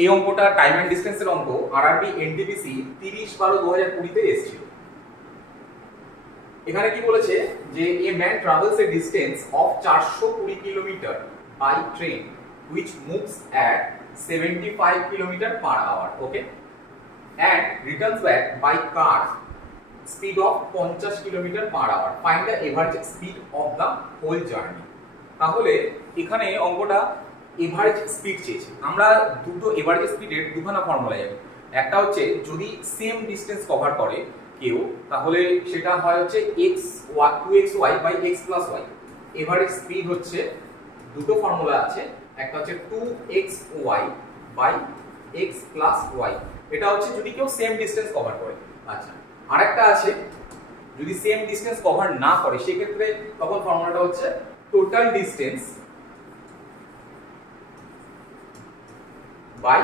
এই অঙ্কটা time and ডিস্টেন্সের অঙ্ক আরআরবি এনটিপিসি 30/12/2020 তে এসেছিল। এখানে কি বলেছে যে a man travels a distance of 420 kilometre by train which moves at 75 kilometre per hour, okay, and returns back by car speed of 50 kilometre per hour, find the average speed of the whole journey। তাহলে এখানে অঙ্কটা average speed চেয়েছে। আমরা দুটো average স্পিডের দুখানা formula জানি। একটা হচ্ছে যদি সেম ডিস্টেন্স কভার করে কেউ, তাহলে সেটা হয় হচ্ছে x2xy by x plus y। Average speed হচ্ছে দুটো ফর্মুলা আছে, একটা হচ্ছে 2xy by x plus y। এটা হচ্ছে যদি কেউ সেম ডিস্টেন্স কভার করে। আচ্ছা, আরেকটা আছে যদি সেম ডিস্টেন্স কভার না করে সেক্ষেত্রে তখন ফর্মুলাটা হচ্ছে total distance by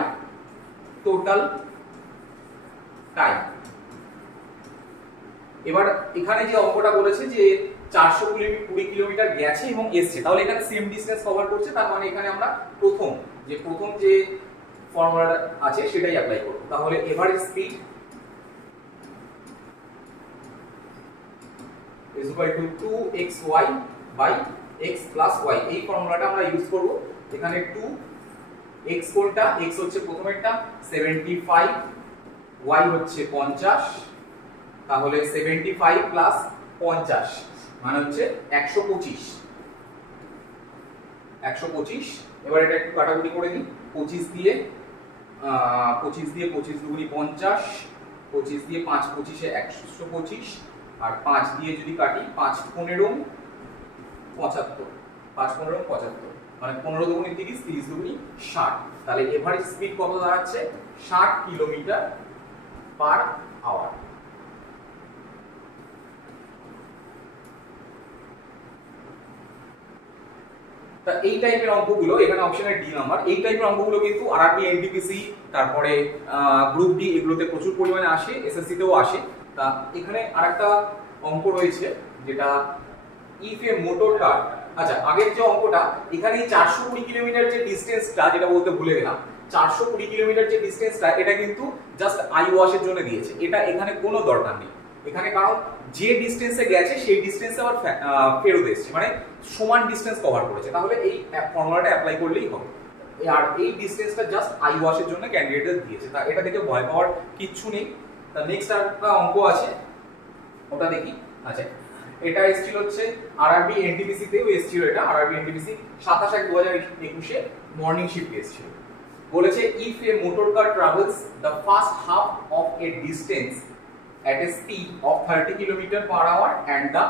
total time. এবার এখানে যে অঙ্কটা বলেছে যে 420 কিলোমিটার গেছে এবং এসছে, তাহলে এখানে সেম ডিসটেন্স কভার করছে, তার মানে এখানে আমরা প্রথম যে ফর্মুলাটা আছে সেটাই অ্যাপ্লাই করব। তাহলে average speed is equal to 2xy by x plus y। এই ফর্মুলাটা আমরা ইউজ করব। এখানে 2x কোনটা, x হচ্ছে প্রথমেরটা 75, y হচ্ছে 50, তাহলে 75 প্লাস 50 মানে হচ্ছে 125। এবার এটা একটু কাটাকুটি করে দিই। 25 দিয়ে 25 দুগুনি 50, 25 দিয়ে 5 25 125, আর 5 দিয়ে যদি কাটি 5 15 75, 5 15 75 মানে 15 দুগুনি 30, 30 দুগুনি 60। তাহলে এভারেজ স্পিড কত দাঁড়াচ্ছে 60 কিলোমিটার পার আওয়ার। তা এই টাইপের অঙ্কগুলো এখানে অপশনের ডি নাম্বার, এই টাইপের অঙ্কগুলো কিন্তু আরআরবি এনটিপিসি তারপরে গ্রুপ ডি এগুলোতে প্রচুর পরিমাণে আসে, এসএসসি তেও আসে। তা এখানে আরেকটা অঙ্ক রয়েছে যেটা ইফ এ মোটর কার। আচ্ছা, আগের যে অঙ্কটা এখানে 420 কিলোমিটার যে ডিসটেন্সটা, যেটা বলতে ভুলে গেলাম, 420 কিলোমিটার যে ডিসটেন্সটা এটা কিন্তু জাস্ট আই ওয়াশের জন্য দিয়েছে। এটা এখানে কোনো দরকার নেই এখানে, কারণ যে ডিসটেন্সে গেছে সেই ডিসটেন্সে আবার ফেরত এসেছে, মানে সমান ডিসটেন্স কভার করেছে। তাহলে এই ফর্মুলাটা অ্যাপ্লাই করলেই হবে। আর এই ডিসটেন্সটা জাস্ট আই ওয়াশের জন্য ক্যান্ডিডেট দিয়েছে, তা এটা দেখে ভয় পাওয়ার কিচ্ছু নেই। তা নেক্সট একটা অঙ্ক আছে, ওটা দেখি। আচ্ছা, এটা এসেছিল হচ্ছে আরআরবি এনটিপিসি তেও এসেছিল। এটা আরআরবি এনটিপিসি 27/1/2021 মর্নিং শিফট এসেছিল। বলেছে if A motor car travels the first half of A distance at a speed of 30 km per hour and the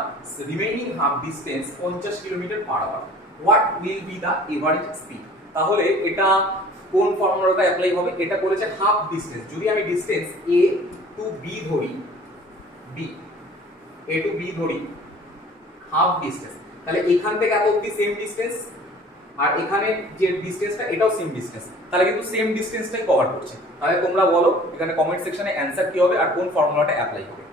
remaining half distance 50 km per hour, what will be the average speed? তাহলে এটা কোন ফর্মুলাটা apply হবে? এটা বলেছে half distance. যদি আমি distance a two b ধরি, হাফ ডিসটেন্স, তাহলে এখান থেকে এত অবধি সেম ডিসটেন্স, আর এখানে যে ডিসটেন্সটা এটাও সেম ডিসটেন্স, তাহলে কিন্তু সেম ডিসটেন্সটাই কভার করছে। তাহলে তোমরা বলো এখানে কমেন্ট সেকশনে অ্যানসার কি হবে আর কোন ফর্মুলাটা অ্যাপ্লাই হবে।